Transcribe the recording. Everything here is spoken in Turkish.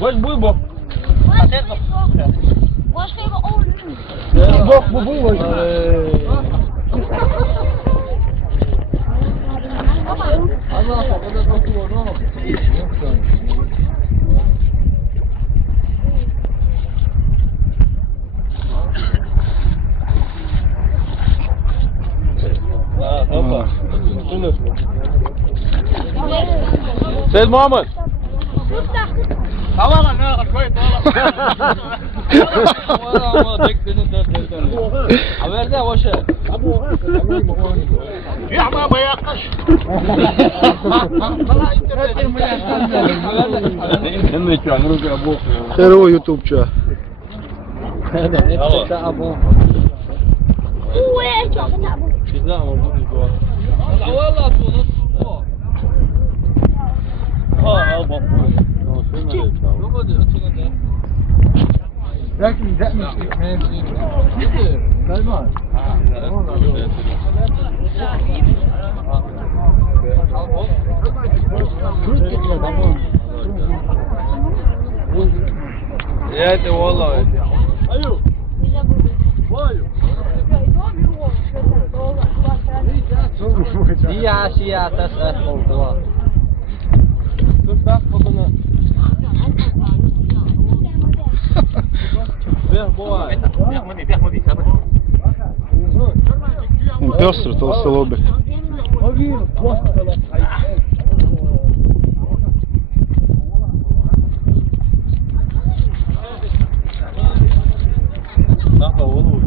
Wat is boeibok? Was even over. Bok, boeibok. Seyd Muhammed. Tamam lan, ne koy Haberde boşa. Ya ama bayaklaş. Hem de çağırırız ya bu. Hero YouTube'cu. Ué, joga na boca. Güzel ama bu güzel. Valla bunu. Ha bak bu. Belki de mi? Selman. Evet vallahi. Ayo. Siyah siyah tasar oldu. Dur bak bunu. Пёстро, толстолобый. Napa oğlum?